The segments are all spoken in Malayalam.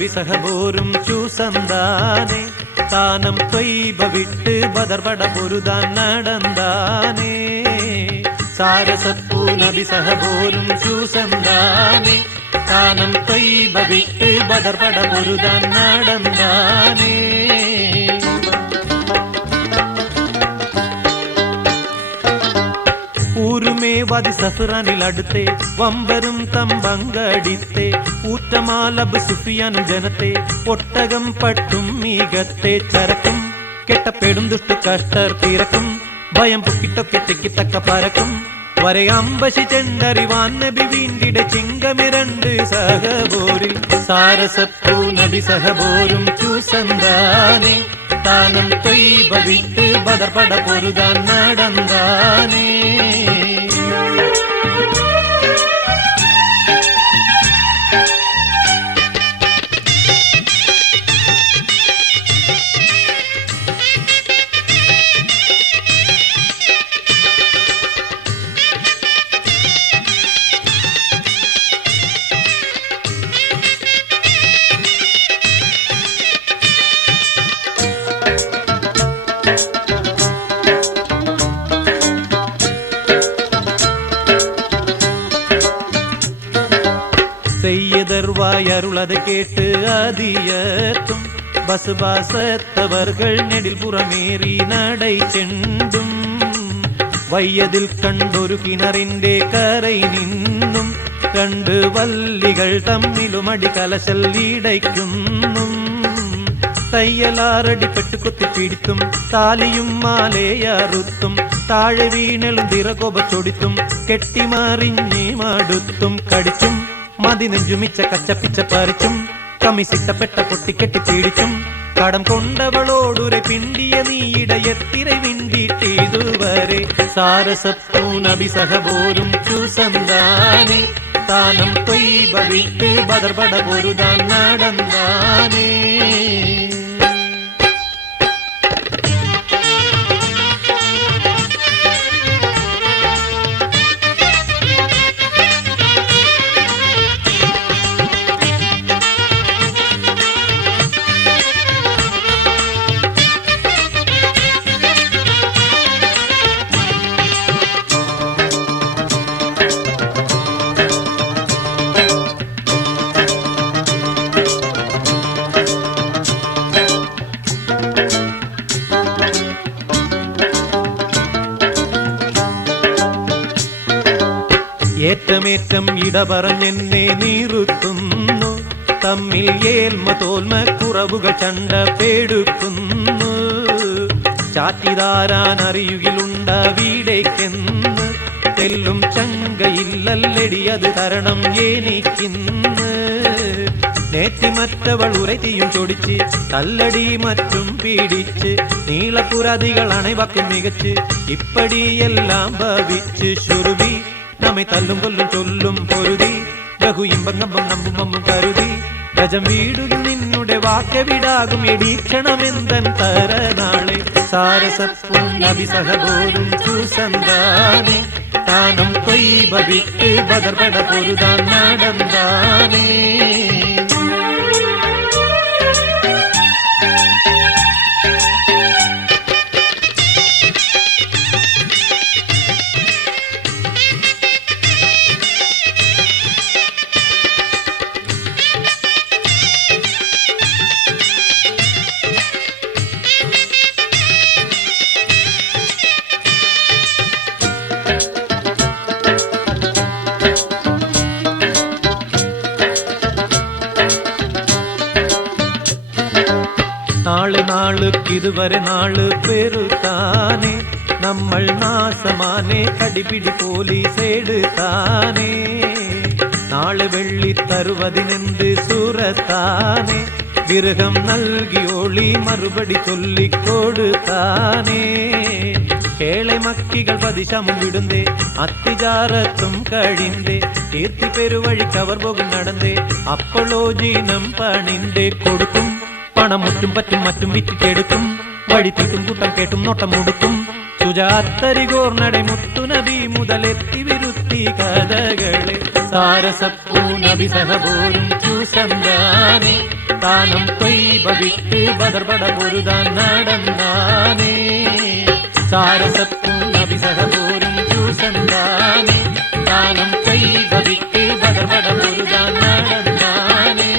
നബി സഹബോരും ചൂസന്താനെ താനം ത്വയ്ബ വിട്ട് ബദർപട പൊരുതാൻ നടന്താനേ സാരസപ്പൂ നബി സഹബോരും ചൂസന്താനെ താനം ത്വയ്ബ വിട്ട് ബദർപട പൊരുതാൻ നടന്താനേ ൂരുമേവാതി സഫ്റാനിലടുത്തെ വമ്പരും തമ്പങ്കടിത്തെ ഊറ്റമാലബ് സുഫിയാനും ജനത്തെ ഒട്ടകം പട്ടും മീകത്തെ ചരക്കും കെട്ടപ്പെടും ദുഷ്ടു കഷ്ടർ തിരക്കും ഭയം പൊക്കിട്ടൊക്കെ തെക്കിത്തക്ക പരക്കും വരെ അമ്പശി ചെണ്ടറിവാൻ നബി വീണ്ടിടെ ചിങ്കമിരണ്ട് സഹബോരിൽ സാരസപ്പൂ നബി സഹബോരും ചൂസന്താനെ താനം ത്വയ്ബ വിട്ട് ബദർപട പൊരുതാൻ നടന്താനേ செய்யதர்வாயருளது கேட்டு அதியத்தும் பசுபாசத்தவர்கள் நெடில் புறமேறி நடை ചെണ്ടും വയ്യതിൽ കണ്ടൊരു കിണറിന്റെ കരൈ നിന്നും രണ്ട് വല്ലികൾ തമ്മിലുമടി കലശൽ ഇടയ്ക്കുന്നു തയ്യലാറടിപ്പെട്ട് കുത്തിപ്പിടിത്തും താലിയും മാലയറുത്തും താഴെ വീണലും തിറകൊപച്ചൊടിത്തും കെട്ടിമാറിഞ്ഞി മടുത്തും കടിച്ചും മതി നെഞ്ചുമിച്ച കച്ചപ്പിച്ച പറിച്ചും കമിസിട്ടപ്പെട്ട പൊട്ടിക്കെട്ടി പീഡിച്ചും കടം കൊണ്ടവളോടുരെ പിണ്ടിയ നീയിടയത്തിരെ വിണ്ടിട്ടിതുവരെ സാരസപ്പൂ നബി സഹബോരും ചൂസന്താനെ താനം ത്വയ്ബ വിട്ട് ബദർപട പൊരുതാൻ നടന്താനേ ഏറ്റമേറ്റം ഇടപറഞ്ഞെന്നെ നീറുത്തുന്നു തമ്മിൽ ഏൽമ തോൽമ കുറവുകൾ ചണ്ട പേടുക്കുന്നു ചാറ്റിതാരാൻ അറിയുകിലുണ്ട വീടേക്കെന്ന് തെല്ലും ചങ്കയില്ലല്ലടി അത് തരണം എനിക്കിന്ന് നേറ്റിമറ്റവൾ ഉരതിയും ചൊടിച്ച് കല്ലടി മറ്റും പീഡിച്ച് നീളപ്പുരാതികൾ അണൈവാക്കും മികച്ച് ഇപ്പടിയെല്ലാം ഭവിച്ച് ശുരുവി നമ്മെ തല്ലും കൊല്ലും ചൊല്ലും പൊരുതി ബഹു ഇമ്പങ്ങമ്പം നമ്മും നമ്മും കരുതി ഗജം വീടുകിൽ നിന്നുടെ വാക്കവിടാകും എടീക്ഷണമെന്തൻ തരനാളെ സാരസപ്പൂ നബി സഹബോരും ചൂസന്താനെ താനം ത്വയ്ബ വിട്ട് ബദർപട പൊരുതാൻ നടന്താനേ നാളുക്കിതുവരെ നാള് പെരുത്താനേ നമ്മൾ നാസമാനെ കടിപിടി പോലീസെടുത്താനേ നാള് വെള്ളി തരുവതിനെന്ത് സൂറത്താനേ ഗൃഹം നൽകിയോളി മറുപടി ചൊല്ലിക്കൊടുത്താനേ കേളെ മക്കികൾ പതിശമം വിടുന്നേ അത്തിജാറത്തും കഴിന്തേ കീർത്തി പെരുവഴിക്കവർ പോകും നടന്നേ അപ്പോളോ ജീനം പണിന്തേ കൊടുക്കും പണം മുറ്റും പറ്റും മറ്റും വിറ്റിട്ടെടുക്കും വഴി തീട്ടും കൂട്ടം കേട്ടും നോട്ടം മുടുക്കും സുജാത്തരികോർ നടை മുത്തുനബി മുതലെത്തി വിരുത്തി കഥകളെ സാരസപ്പൂ നബി സഹബോരും ചൂസന്താനെ தானம் தொய்பவிட்டு பதர்பட பொருதான் நடந்தானே சாரசப்பும் அபிசகபோரும் பூசந்தானே தானம் தொய்பவிட்டு பதர்பட பொருதான் நடந்தானே.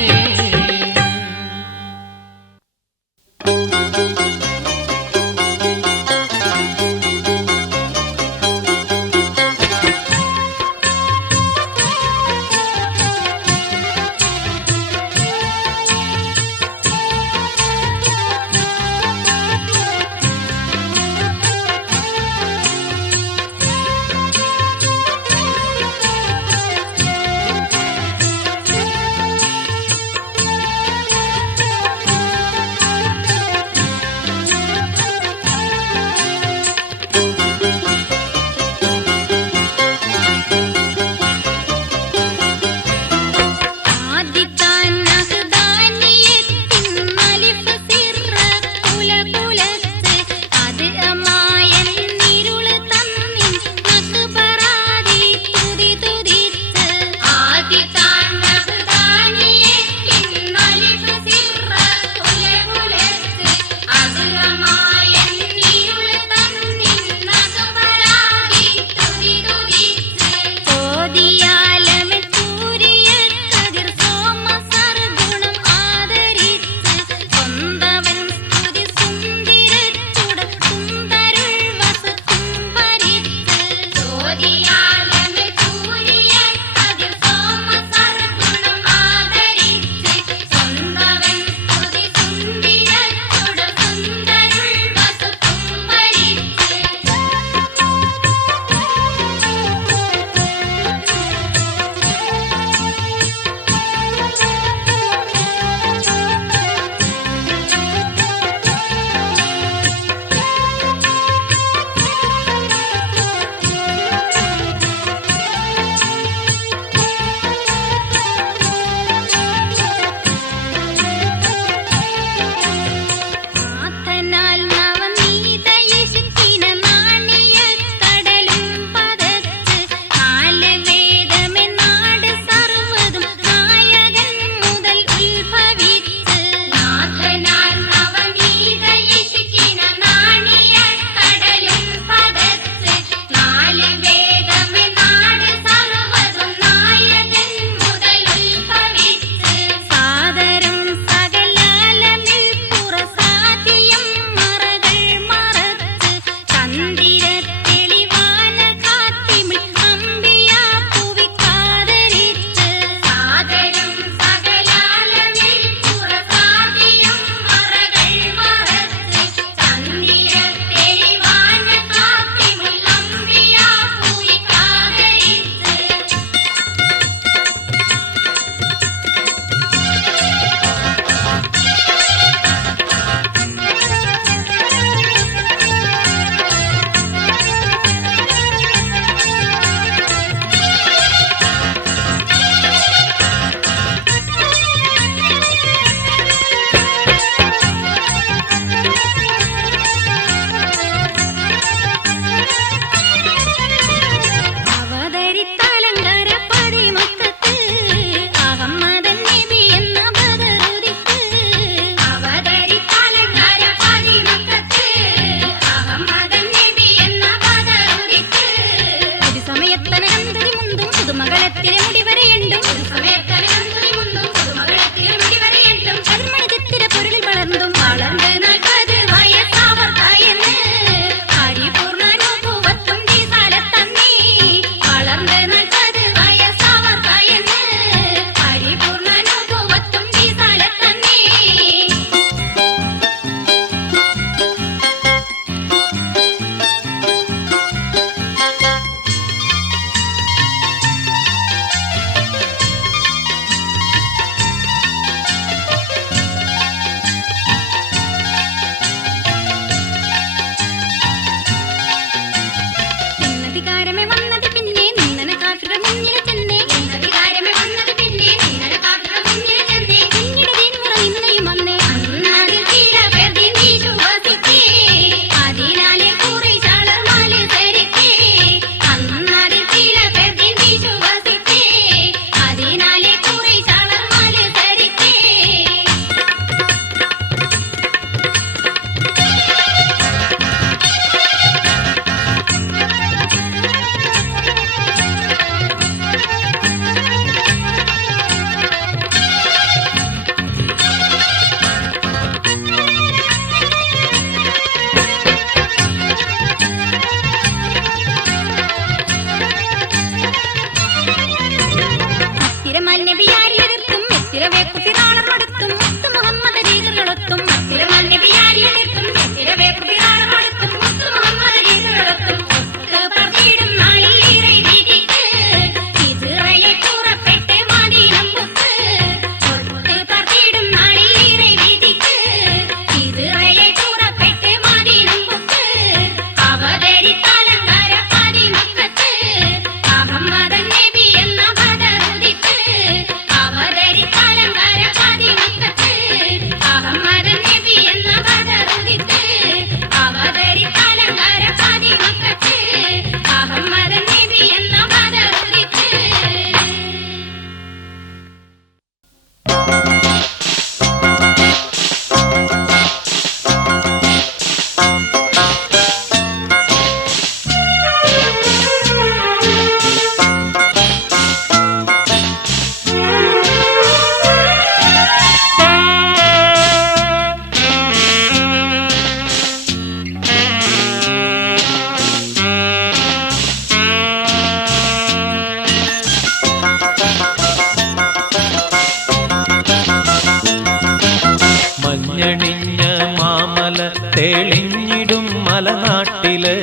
മലനാട്ടില്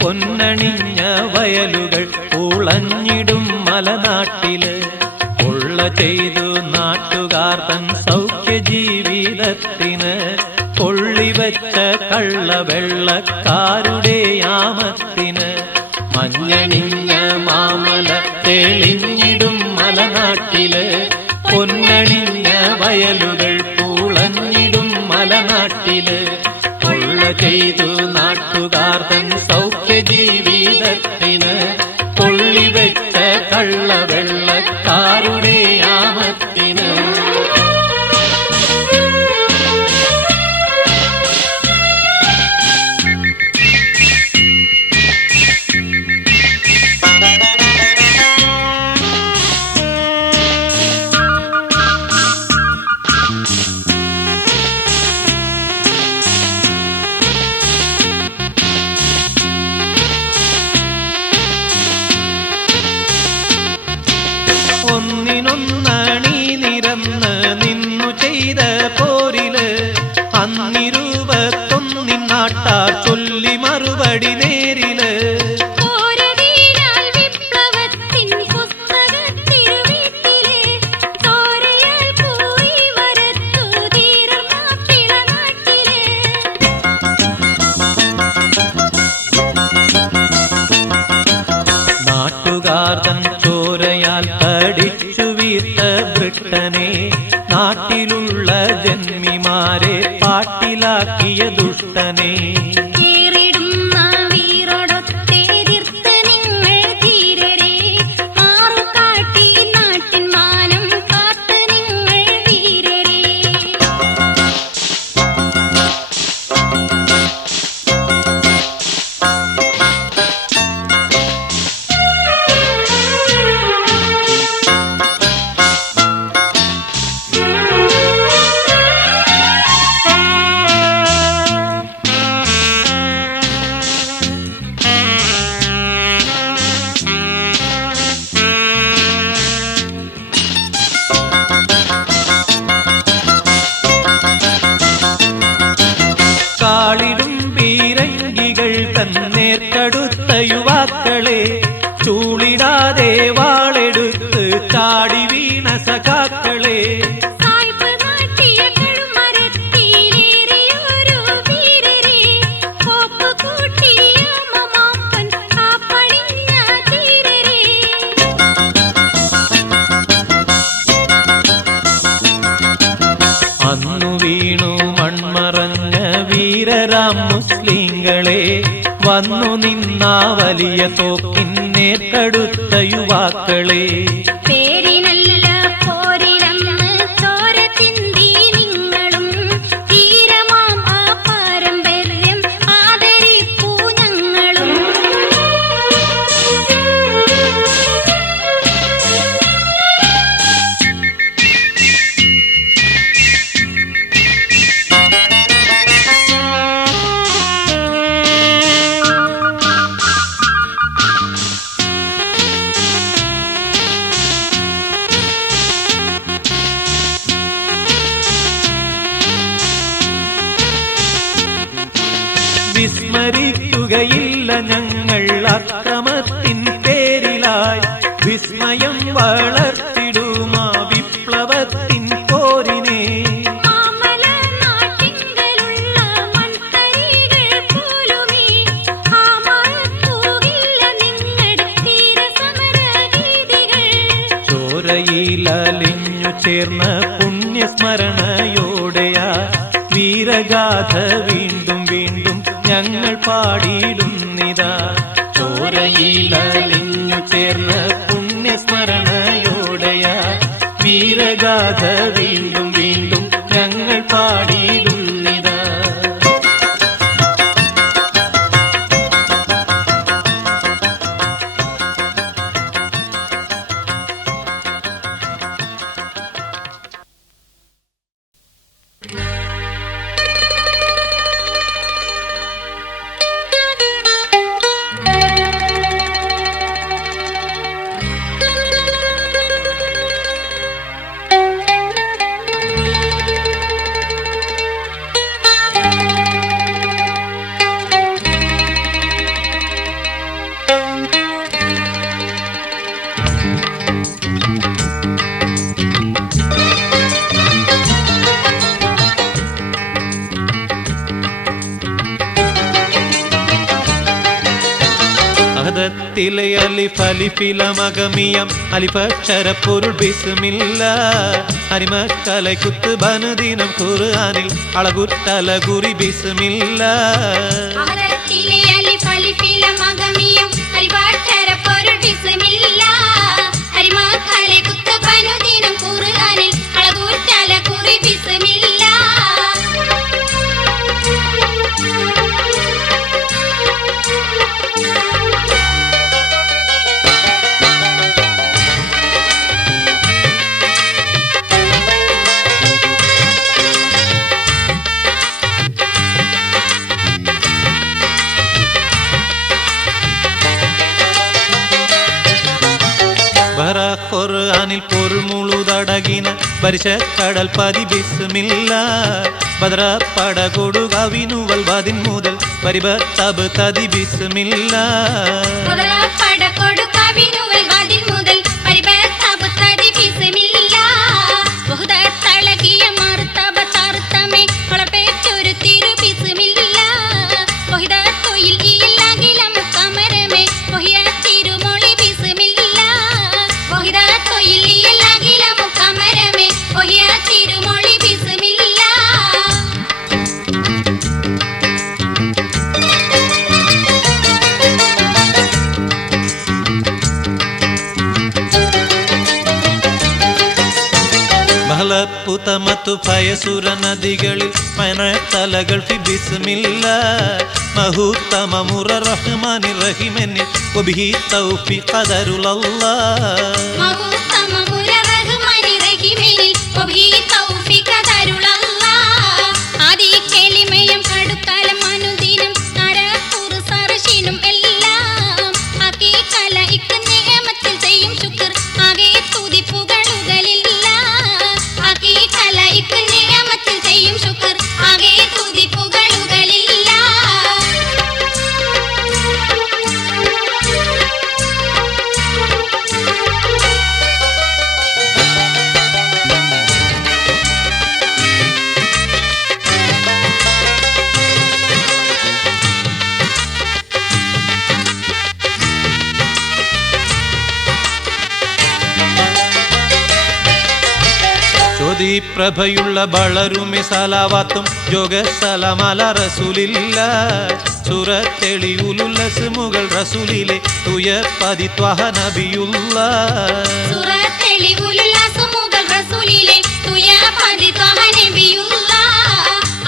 പൊന്നണിഞ്ഞ വയലുകൾ പൂളഞ്ഞിടും മലനാട്ടില് കൊള്ള ചെയ്തു നാട്ടുകാർ തൻ സൗഖ്യ ജീവിതത്തിന് കൊള്ളിവെച്ച കള്ളവെള്ളക്കാരുടെ യാമത്തിന് മഞ്ഞണിഞ്ഞ മാമല തെളിഞ്ഞിടും മലനാട്ടില് പൊന്നണിഞ്ഞ വയലുകൾ പൂളഞ്ഞിടും മലനാട്ടില് കൊള്ള ചെയ്തു നാട്ടുകാർ തൻ സൗഖ്യ ജീവിതത്തിന് കൊള്ളിവെച്ച കള്ളവെള്ളക്കാരുടെ യാമത്തിന് ഒന്നിനൊന്നണി നിരന്ന് നിന്നു ചെയ്ത പോരില് അന്നിരുപത്തൊന്നിൻ നാട്ടാർ ചൊല്ലി മറുപടി നേരില് നാട്ടുകാർ തൻ ചോരയാൽ തടിച്ചു വീർത്ത ബ്രിട്ടനെ നാട്ടിലുള്ള ജന്മിമാരെ പാട്ടിലാക്കിയ ദുഷ്ടനെ കാളിടും പീരങ്കികൾ തന്നേർക്കടുത്ത യുവാക്കളെ ചൂളിടാതെ വാളെടുത്ത് ചാടി വീണ സഖാക്കളെ അന്നു വീണു മൺമറഞ്ഞ വീരരാം മുസ്ലിങ്ങളെ വന്നു നിന്നാ വലിയ തോക്കിന്നേർക്കടുത്ത യുവാക്കളെ വിസ്മരിക്കുകയില്ല ഞങ്ങൾ അക്രമത്തിൻ പേരിലായി വിസ്മയം വളർത്തിടുമാ വിപ്ലവത്തിൻ പോരിനെ ചോരയിലലിഞ്ഞു ചേർന്ന പുണ്യസ്മരണയോടെയാ വീരഗാഥ വീണ്ടും വീണ്ടും ഞങ്ങൾ പാടിയിടുന്നിതാ ചോരയിലലിഞ്ഞു ചേർന്ന പുണ്യസ്മരണയോടെയാ വീരഗാഥ വീണ്ടും വീണ്ടും ഞങ്ങൾ പാടിയിടുന്നിതാ അഹദത്തിലെ അലിഫ് അലിഫിലമകമിയം അലിഫക്ഷര പൊരുൾ ബിസ്മില്ല അരിമക്കலை കുത്ത് ബനുദിനം ഖുർആനിൽ അളകുറ്റലകുറി ബിസ്മില്ല അഹദത്തിലെ അലിഫ് അലിഫിലമകമിയം അലിഫക്ഷര പൊരുൾ ബിസ്മില്ല അരിമക്കலை കുത്ത് ബനുദിനം ഖുർആനിൽ അളകുറ്റലകുറി ബിസ്മില്ല ഖുർആനിൽ പൊരുൾ മുഴുതടകിന പരിശക്കടൽ പതി ബിസ്മില്ല ബദ്ര പടകൊടു കവിനുവൽ വതിൻ മുതൽ പരിബത്തബ് തതി ബിസ്മില്ല ബദ്ര പടകൊടു കവിനുവൽ വതിൻ മുതൽ പരിബത്തബ് തതി ബിസ്മില്ല വഹദ തളകിയ മർതബ തർതമേ വളപേറ്റൊരു തിരു ബിസ്മില്ല വഹദ തൊയിൽ ഇല്ലകിലം കമരമേ വഹിയ തിരുമൊളി ബിസ്മില്ല വഹദ തൊയിൽ ഇല്ലകിലം കമരമേ വഹിയ തിരുമൊളി ബിസ്മില്ല ബഹലപ്പുതമത്തു ഭയസുര നദികളിൽ പനത്തലകൾ ഫി ബിസ്മില്ല മഹൂത്തമമുറ റഹ്മാനി റഹിമനി വബിഹി തൗഫീഖ ദരുലല്ലാഹ് മഹൂത്തമമുറ റഹ്മാനി റഹിമനി വബിഹി തൗഫീഖ ദരുലല്ലാഹ് ആദി കലിമയം കടുക്കാലം അനുദിനം അരഖുർ സർശിനും എല്ലാം ഹഖീഖല ഇക്ക് നിഅമത്തിൽ ചെയ്യും ശുക്ർ ആകെ തുതിപ്പുകളുകളില്ല ഹഖീഖല ഇക്ക് നിഅമത്തിൽ ചെയ്യും ശുക്ർ ആകെ തുതിപ്പുകളുകളില്ല പ്രഭയുള്ള വളരുമി സലാവാത്തും ജോഗ സലാമല റസൂലില്ല സൂറത്തെളിയുലുല്ലസ് മുകൾ റസൂലിലെ തുയ പതിത്വഹ നബിയുള്ള സൂറത്തെളിയുലുല്ലസ് മുകൾ റസൂലിലെ തുയ പതിത്വഹ നബിയുള്ള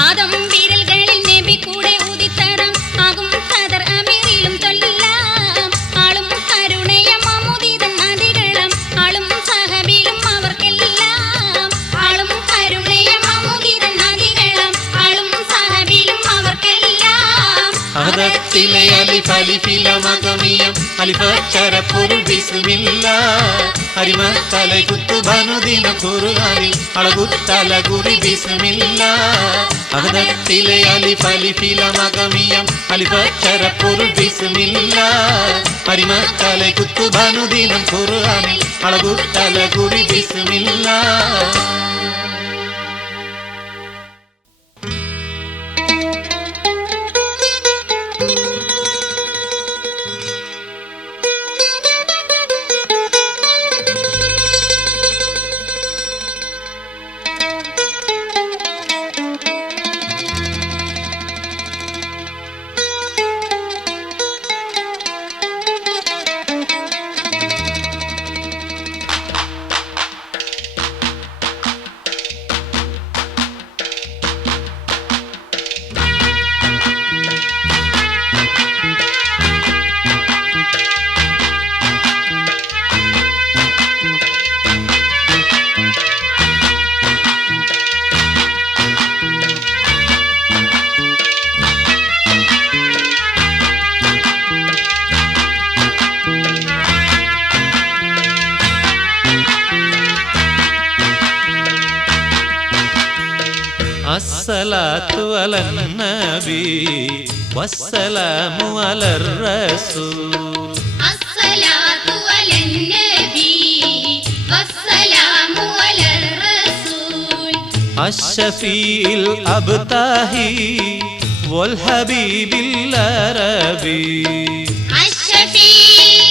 ആദം വിരൽകളിൽ നബി കൂടെ ഉദിത്തരം ആകും ഖദർ അമീറിലും തൊല്ലാം ആളും കരുണയ മമുദിതൻ നദികളം ആളും സഹബിലും അവർക്കെല്ലാം ആളും കരുണയ മമുദിതൻ നദികളം ആളും സഹബിലും അവർക്കെല്ലാം അഹദത്തിലെ അലിഫ് അലിഫിലമകമിയം അലിഫക്ഷര പൊരുൾ ബിസ്മില്ല അരിമക്കலை കുത്ത് ബനുദിനം ഖുർആനിൽ അളകുറ്റലകുറി ബിസ്മില്ല അഹദത്തിലെ അലിഫ് അലിഫിലമകമിയം അലിഫക്ഷര പൊരുൾ ബിസ്മില്ല അരിമക്കலை കുത്ത് ബനുദിനം ഖുർആനിൽ അളകുറ്റലകുറി ബിസ്മില്ല അസ്സലാത്തു അലൻ നബി വസ്സലാമു അലർ റസൂൽ അസ്സലാത്തു അലൻ നബി വസ്സലാമു അലർ റസൂൽ അശ്ശഫീൽ അബ്താഹി വൽ ഹബീബിൽ അറബി അശ്ശഫീൽ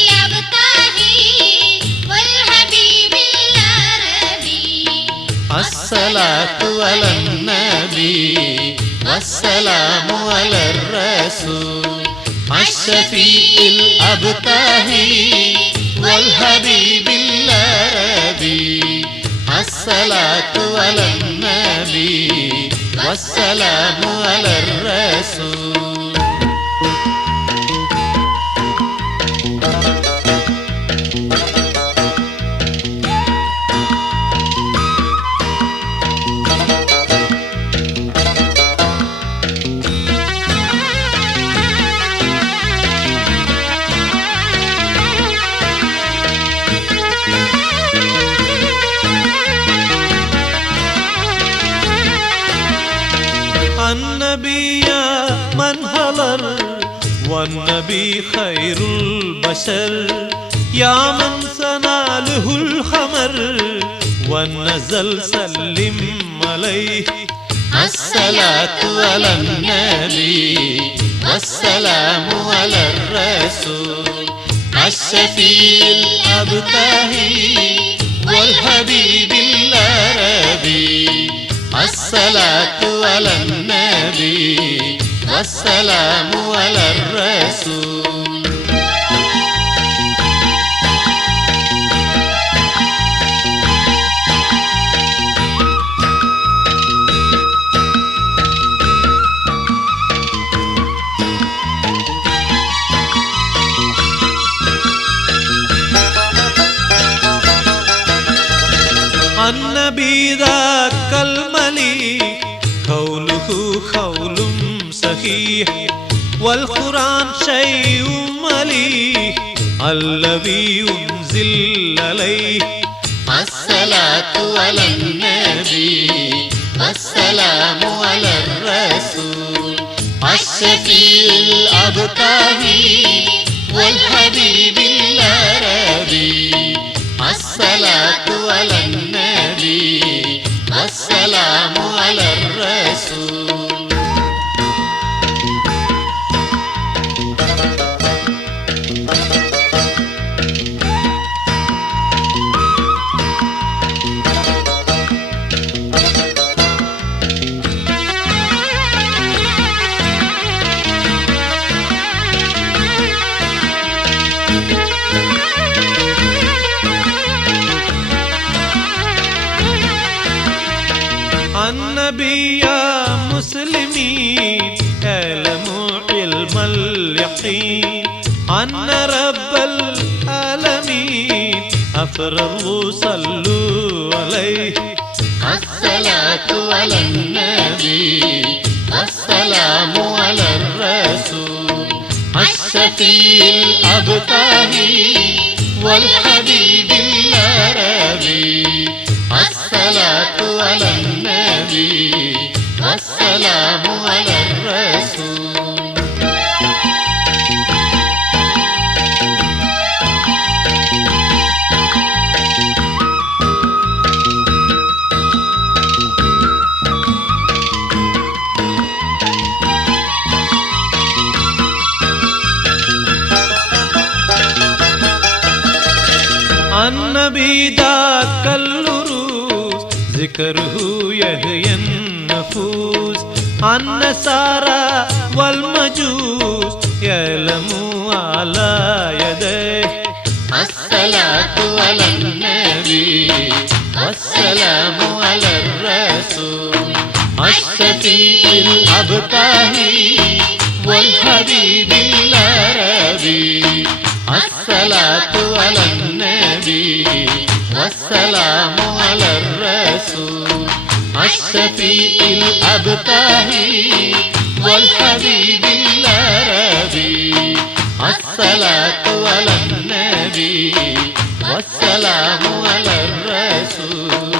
الصلاة على النبي والسلام على الرسول الشفيع الأبتهي والحبيب العربي الصلاة على النبي والسلام على الرسول النبي يا من هلر والنبي خير البشر يا من سناله الخمر والنزل سلم عليه الصلاة على النبي والسلام على الرسول الشفيع الأبتهي والحبيب العربي الصلاة على النبي والسلام على الرسول النبي ذاك المليك قوله قول صحيح والقرآن شيء مليح الذي ينزل عليه الصلاة على النبي والسلام على الرسول الشفيع الأبتهي والحبيب العربي الصلاة على النبي والسلام على الرسول النبي يا مسلمين اعلموا علم اليقين أن رب العالمين أفرغوا صلوا عليه الصلاة على النبي والسلام على الرسول الشفيع الأبتهي والحبيب العربي الصلاة على النبي والسلام على الرسول النبي ذاك العروس ذكره يحيي النفوس النصارى والمجوس يعلموا على يديه الصلاة على النبي والسلام على الرسول الشفيع الأبتهي والحبيب العربي الصلاة على النبي والسلام على الرسول الشفيع الأبتهي والحبيب العربي الصلاة على النبي والسلام على الرسول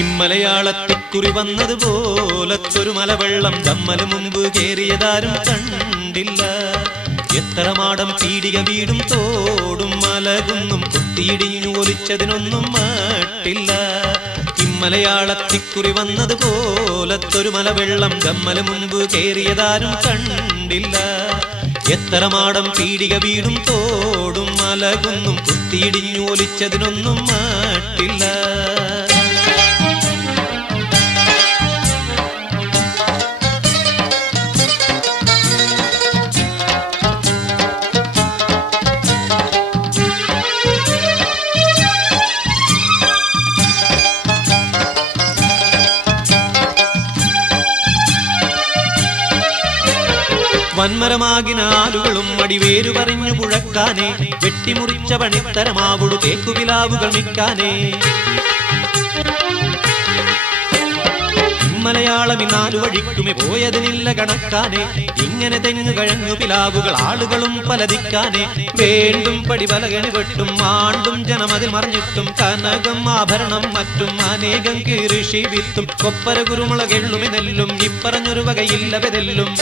ഇമ്മലയാളത്തിക്കുറി വന്നതുപോലത്തൊരു മലവെള്ളം ദമ്മല് മുമ്പ് കേറിയതാരും കണ്ടില്ല. എത്ര മാടം പീടിക വീടും തോടും മലകുന്നും കുത്തിയിടിഞ്ഞു ഒലിച്ചതിനൊന്നും മട്ടില്ല. ഇമ്മലയാളത്തിക്കുറി വന്നതുപോലത്തൊരു മലവെള്ളം ദമ്മല് മുമ്പ് കേറിയതാരും കണ്ടില്ല. എത്ര മാടം പീടിക വീടും തോടും മലകുന്നും കുത്തിയിടിഞ്ഞു ഒലിച്ചതിനൊന്നും മട്ടില്ല. വന്മരമാകിനാലുകളും അടിവേരു പറഞ്ഞു പുഴക്കാനേ, വെട്ടിമുറിച്ച പണിത്തരമാവുടു തേക്കുവിലാവുകൾ മിക്കാനേ. മലയാളം നാലു വഴിക്കുമേ പോയതിനില്ല കണക്കാനേ, ഇങ്ങനെ തെങ്ങു കഴഞ്ഞു പിലാവുകൾ ആളുകളും പലതിക്കാനേ. വേണ്ടും പടി പലകണി വെട്ടും ആണ്ടും ജനമതിൽ മറിഞ്ഞിട്ടും കനകം ആഭരണം മറ്റും അനേകം കീറിഷി വിത്തും കൊപ്പര കുരുമുളകെള്ളുമി നെല്ലും ഇപ്പറഞ്ഞൊരു വകയില്ല വെതെല്ലും.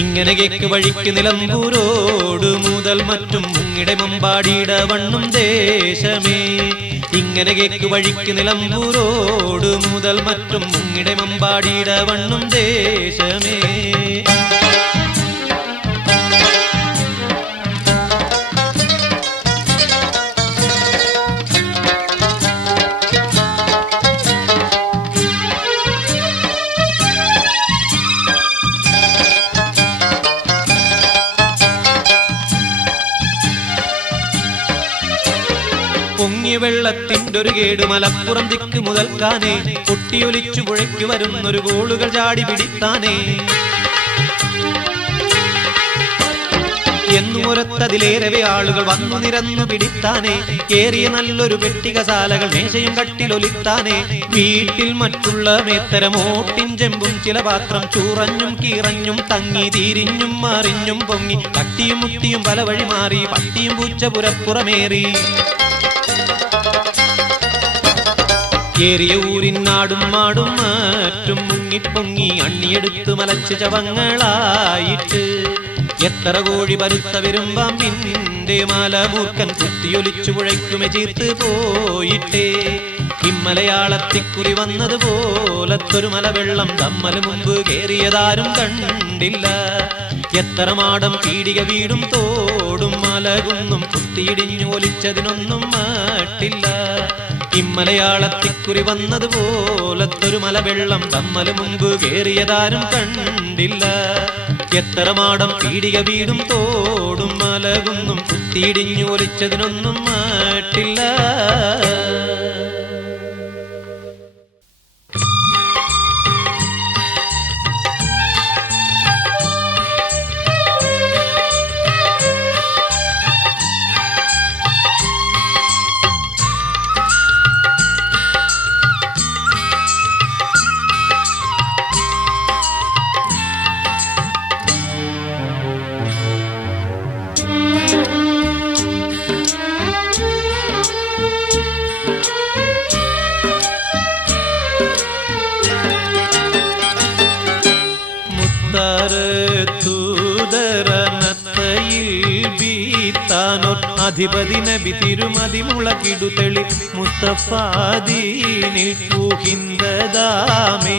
ഇങ്ങനെ കേക്ക് വഴിക്ക് നിലമ്പൂരോട് മുതൽ മറ്റും മുങ്ങിടെ മമ്പാടിയുടെ വണ്ണും ദേശമേ. ഇങ്ങനെ കേക്ക് വഴിക്ക് നിലമ്പൂരോട് മുതൽ മറ്റും മുങ്ങിടെ മമ്പാടിയുടെ വണ്ണും ദേശമേ. പൊങ്ങിയ വെള്ളത്തിൻ്റെ ഒരു കേട് മലപ്പുറം ദിക്ക് മുതൽക്കാനേ, പൊട്ടിയൊലിച്ചു പുഴയ്ക്കു വരുന്നൊരു ഗോളുകൾ ചാടി പിടിത്താനേ. എന്നുമൊരത്തതിലേറെ ആളുകൾ വന്നു നിരന്നു പിടിത്താനേ. കേറിയ നല്ലൊരു പെട്ടികസാലകൾ മേശയും കട്ടിലൊലിത്താനേ. വീട്ടിൽ മറ്റുള്ള മേത്തരം ഓട്ടിൻ ചെമ്പും ചില പാത്രം ചൂറഞ്ഞും കീറഞ്ഞും തങ്ങി തിരിഞ്ഞും മറിഞ്ഞും പൊങ്ങി തട്ടിയും മുട്ടിയും പല വഴി മാറി പട്ടിയും പൂച്ച പുരപ്പുറമേറി. കേറിയ ഊരിനാടും മാടും മാറ്റും മുങ്ങിപ്പൊങ്ങി അണ്ണിയെടുത്തു മലച്ച് ചവങ്ങളായിട്ട്. എത്ര കോഴി പരുത്ത വരുമ്പാമ്പിന്റെ മലമൂർക്കൻ കുത്തിയൊലിച്ചു പുഴയ്ക്കുമെ ചീർത്ത് പോയിട്ടേ. ഇമ്മലയാളത്തിക്കുറി വന്നതുപോലത്തൊരു മലവെള്ളം ദമ്മല് മുമ്പ് കേറിയതാരും കണ്ടില്ല. എത്ര മാടം പീടിക വീടും തോടും മലകുന്നും കുത്തിയിടിഞ്ഞു ഒലിച്ചതിനൊന്നും മട്ടില്ല. ഇമ്മലയാളത്തിക്കുറി വന്നതുപോലത്തൊരു മലവെള്ളം ദമ്മല് മുമ്പ് കേറിയതാരും കണ്ടില്ല. എത്ര മാടം പീടിക വീടും തോടും മലകുന്നും കുത്തിയിടിഞ്ഞു ഒലിച്ചതിനൊന്നും മട്ടില്ല. അധിപതി നബി തിരുമതി മുളകിടുതെളി മുസ്തഫാദീനിൽ പൂഹിന്തദാമേ.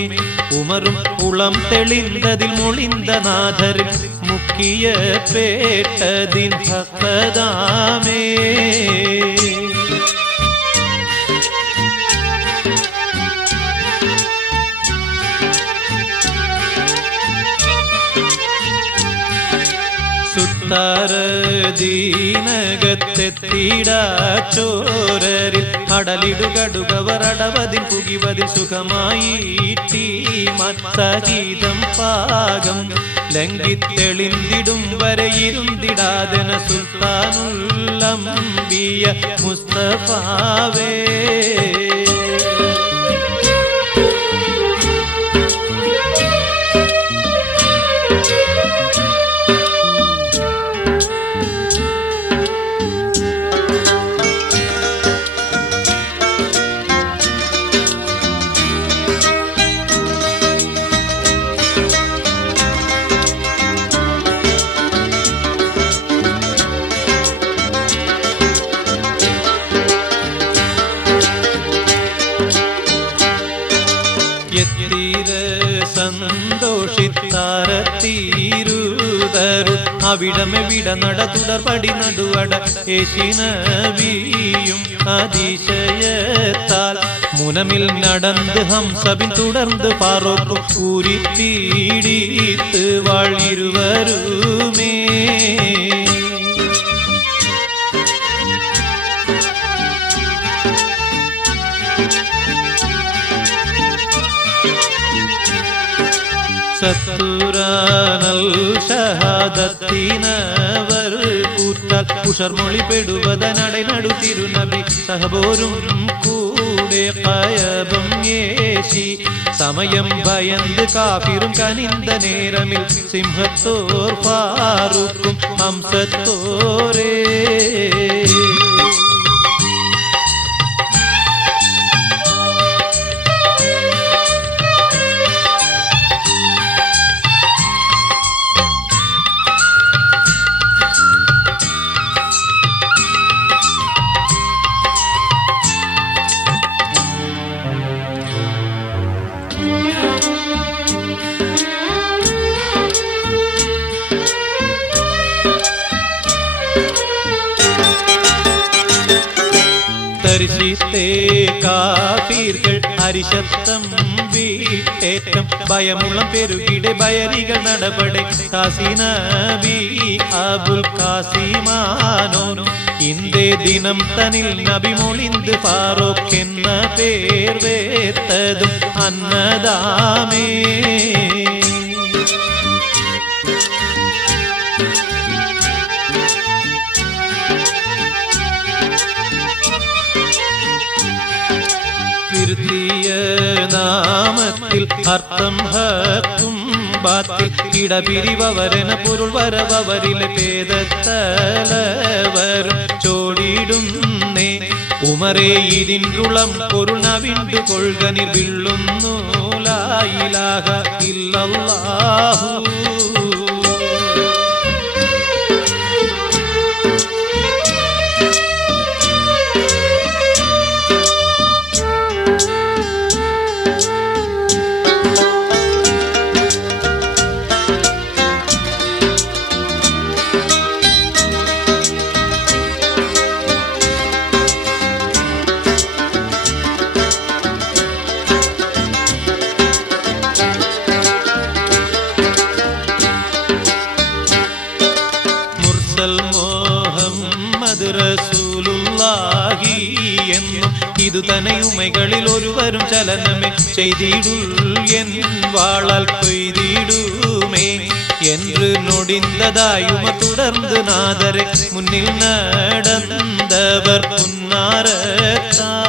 ഉമറും ഉളം തെളിന്തതിൽ മൊളിന്ത നാഥരിൽ മുക്കിയ പേട്ടതിൻ ഭക്തദാമേ. സുത്താരദീനകത്തെത്തിടാ ചോരരിൽ അടലിടുകടുകവർ അടവതിൽ പുകിവതിൽ സുഖമായി മത്തഗീതം പാകം ലംഘിത്തെളിന്തിടും വരയിരുന്തിടാതന സുൽത്താനുല്ലംബിയ മുസ്തഫാവേ. അവിടമെവിട നട തുടർപടി നടുവട ഏശിനവിയും அதிசயத்தால் முனமில் நடந்து ஹம்சபின் தொடர்ந்து பாரோக்கும் ஊறி பீடித்து வாழ்இருவருமே. സത്തുരാനൽ ഷഹാദത്തിനവർ കൂറ്റാൽ ഉഷർമൊഴി പെടുവതനടை നടു തിരുനബി സഹബോരും കൂടെ കയബം ഏശി സമയം ഭയന്ന് കാഫിറും കനിന്ത നേരമിൽ സിംഹത്തോർ ഫാറൂക്കും ഹംസത്തോരേ. കാഫീർകൾ അരിശത്തം വീട്ടേറ്റം ഭയമുള്ള പെരുകിടെ ബയരികൾ നടപടെ കാസിനബി അബുൽ കാസിമാനോനും ഇന്തേ ദിനം തനിൽ നബി മൊളിന്ത് ഫാറൂഖ് എന്ന പേർ വേത്തതും അന്നദാമേ. നാമത്തിൽ അർത്ഥം ഹക്കും ബാത്തിൽ ഇടപിരിവരന പൊരുൾ വരവരിലെ പേദത്തലവരും ചോടിടുന്നേ. ഉമരേ ഇതിൻറുളം പൊരുൾ നവിണ്ടു കൊൾകനിർ വിള്ളുന്നു ലാ ഇലാഹ ഇല്ലല്ലാഹു. ഇതു തനയുമകളിൽ ഒരുവരും ചലനമേ ചെയ്തിടുൽ എൻ വാളാൽ കൊയ്തിടുമേ என்று நொடிந்ததாயும തുടർന്ന് നാദരെ മുന്നിൽ നടന്നവർ പുന്നാരത്താൽ.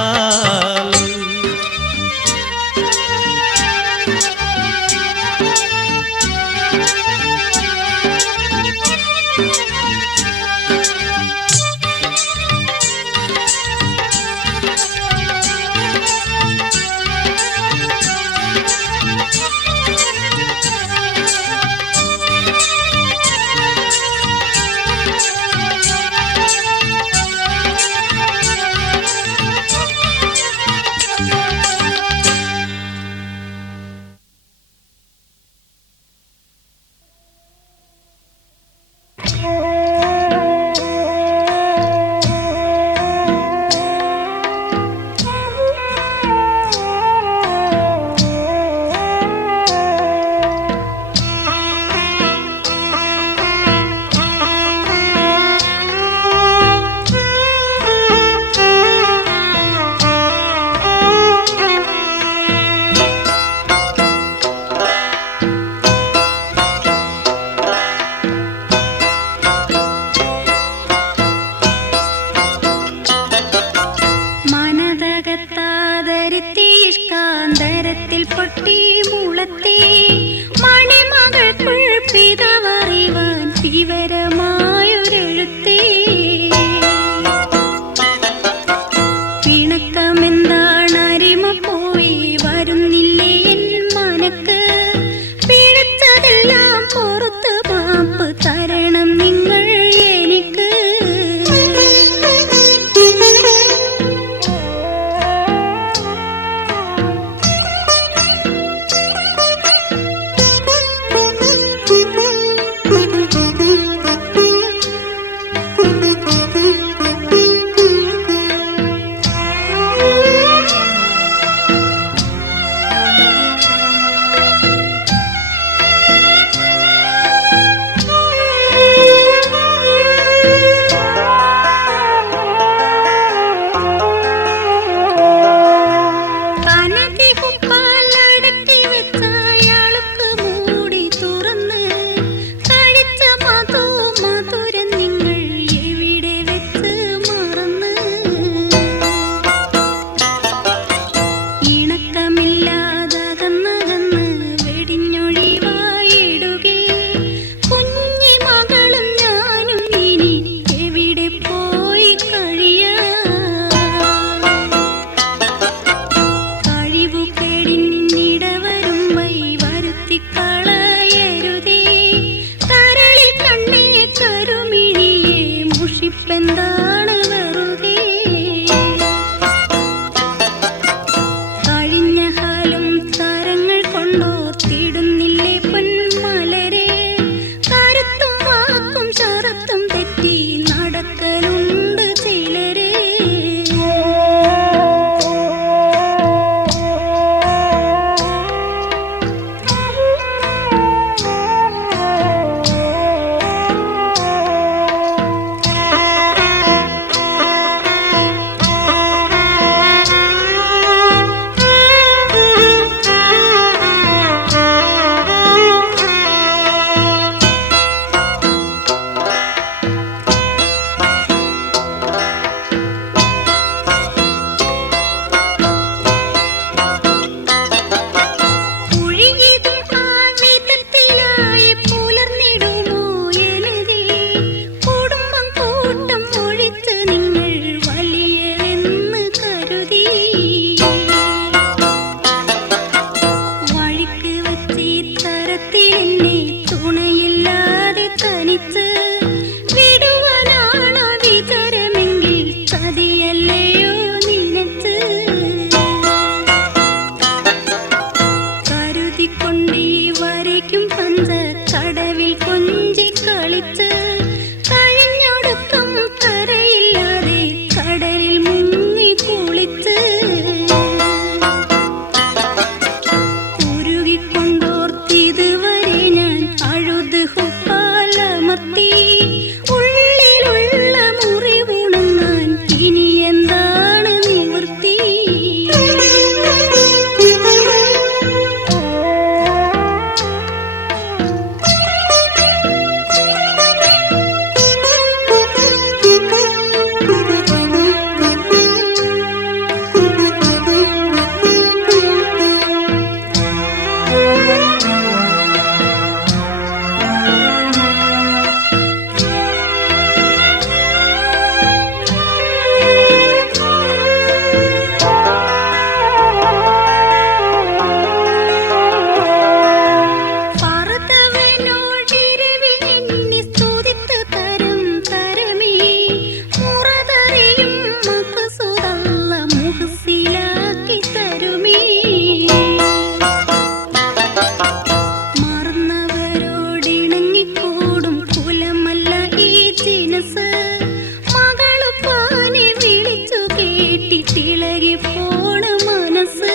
ഇളകി പോണ മനസ്സ്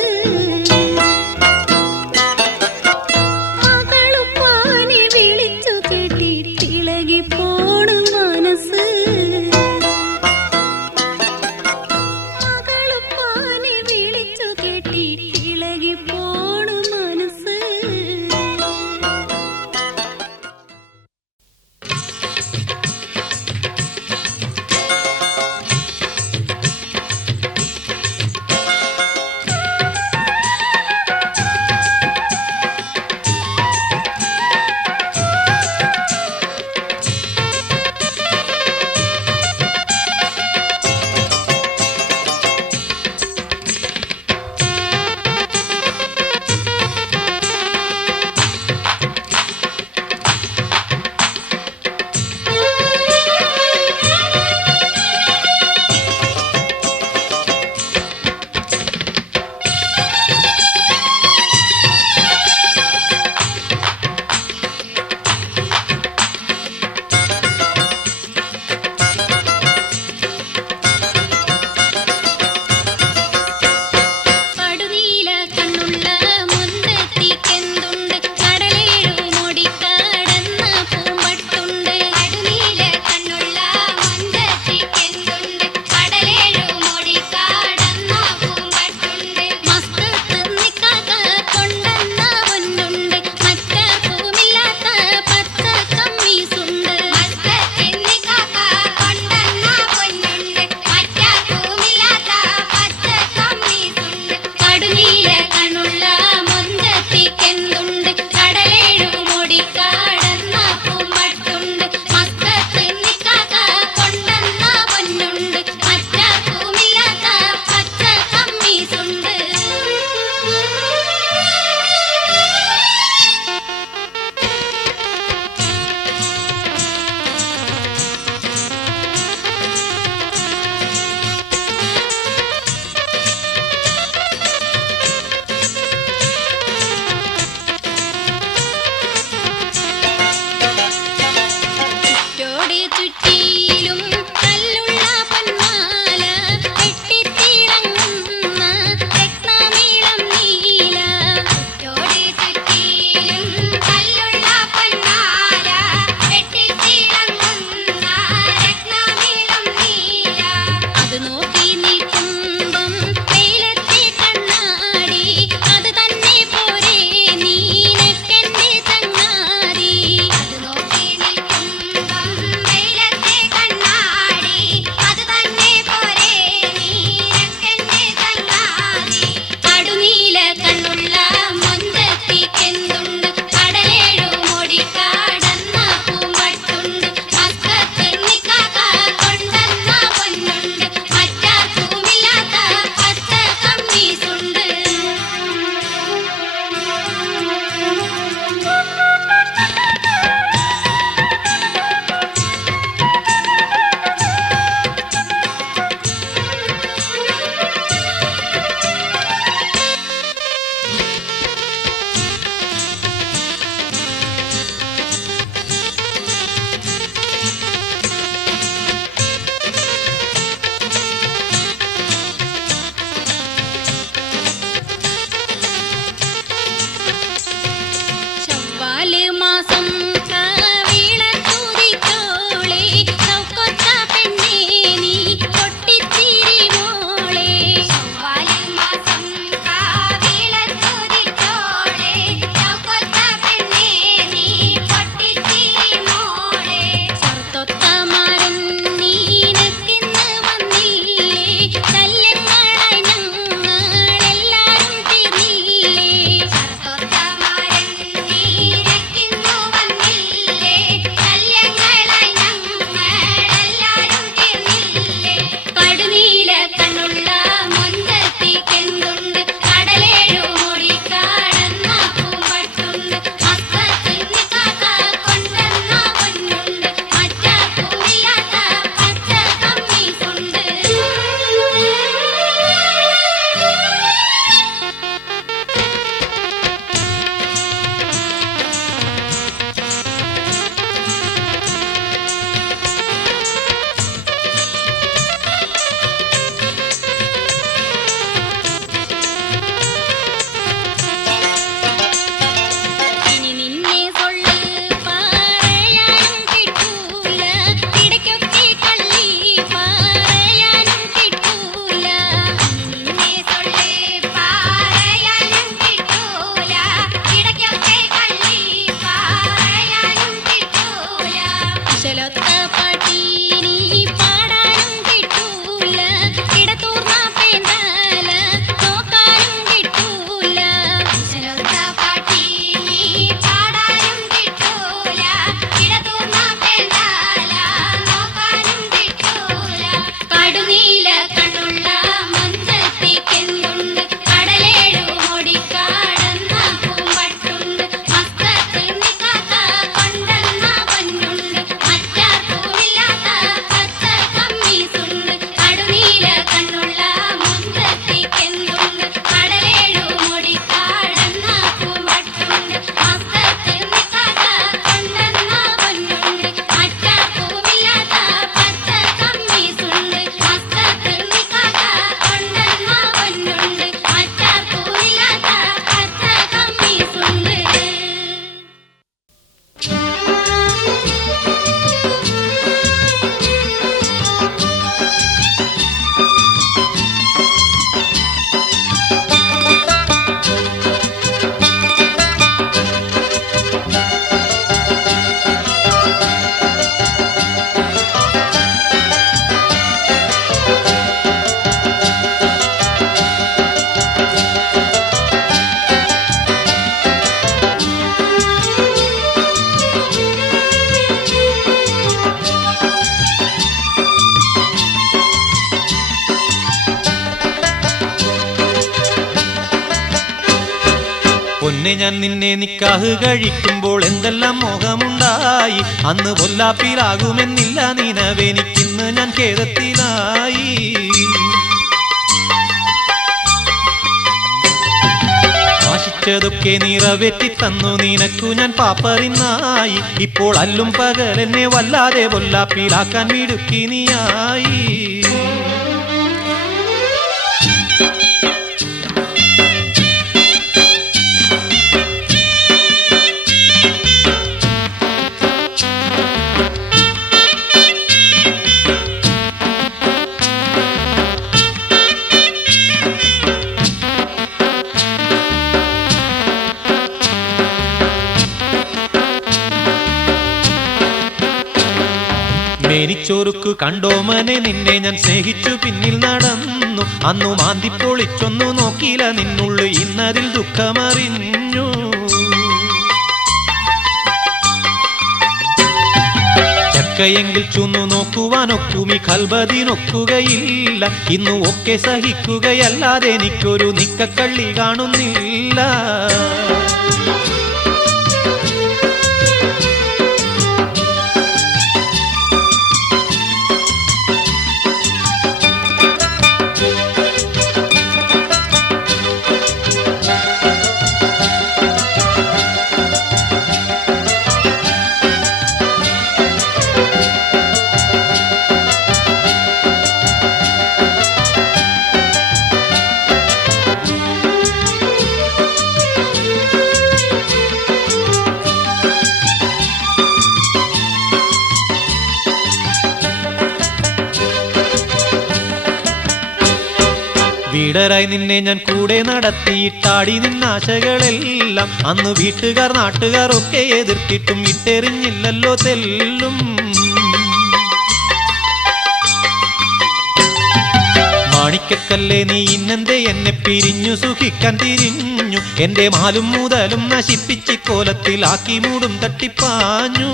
മകളുപ്പാനെ വിളിച്ചു കേട്ടിട്ട് ഇളകി പോണ മനസ്സ് മകളുപ്പാനെ വിളിച്ചു കേട്ടിട്ട് ഇളകി പോണ മനസ്സ് പൊന്നെ ഞാൻ നിന്നെ നിക്കാഹ് കഴിക്കുമ്പോൾ എന്തെല്ലാം മോഹമുണ്ടായി. അന്ന് പൊല്ലാപ്പിലാകുമെന്നില്ല നിനവെനിക്കിന്ന് ഞാൻ ഖേദത്തിലായി. ആശിച്ചതൊക്കെ നിറവേറ്റി തന്നു നിനക്കു ഞാൻ പാപ്പറിനായി. ഇപ്പോൾ അല്ലും പകൽ എന്നെ വല്ലാതെ പൊല്ലാപ്പിലാക്കാൻ മിടുക്കി നീയായി. മേനിച്ചോറുക്ക് കണ്ടോമനെ നിന്നെ ഞാൻ സ്നേഹിച്ചു പിന്നിൽ നടന്നു. അന്നു മാന്തിപ്പൊളിച്ചൊന്നു നോക്കിയില്ല നിന്നുള്ളു ഇന്നതിൽ ദുഃഖമറിഞ്ഞു. ചക്കയെങ്കിൽ ചുന്നു നോക്കുവാനൊക്കുമി കൽബതിനൊക്കുകയില്ല. ഇന്നു ഒക്കെ സഹിക്കുകയല്ലാതെ എനിക്കൊരു നിക്കക്കള്ളി കാണുന്നില്ല. വീടരായി നിന്നെ ഞാൻ കൂടെ നടത്തിയിട്ടാടി നിന്നാശകളെല്ലാം. അന്ന് വീട്ടുകാർ നാട്ടുകാർ ഒക്കെ എതിർത്തിട്ടും ഇട്ടെറിഞ്ഞില്ലല്ലോ തെല്ലും. മാണിക്കക്കല്ലേ നീ ഇന്നെന്തേ എന്നെ പിരിഞ്ഞു സുഖിക്കാൻ തിരിഞ്ഞു. എന്റെ മാലും മുതലും നശിപ്പിച്ച് കോലത്തിലാക്കി മൂടും തട്ടിപ്പാഞ്ഞു.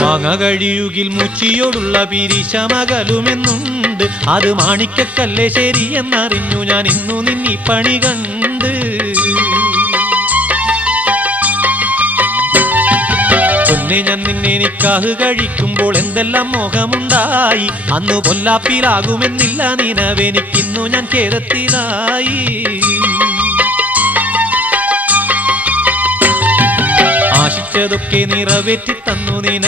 മാങ്ങ കഴിയുകിൽ മുച്ചിയോടുള്ള പിരിശമകലുമെന്നുണ്ട്. അത് മാണിക്കക്കല്ലേ ശരിയെന്നറിഞ്ഞു ഞാൻ ഇന്നു നിന്നീ പണി കണ്ട്. പൊന്നെ ഞാൻ നിന്നെ നിക്കാഹ് കഴിക്കുമ്പോൾ എന്തെല്ലാം മോഹമുണ്ടായി. അന്ന് പൊല്ലാപ്പിലാകുമെന്നില്ല നിനവെനിക്കിന്നു ഞാൻ ഖേദത്തിലായി. ആശിച്ചതൊക്കെ നിറവേറ്റി തന്നു നിന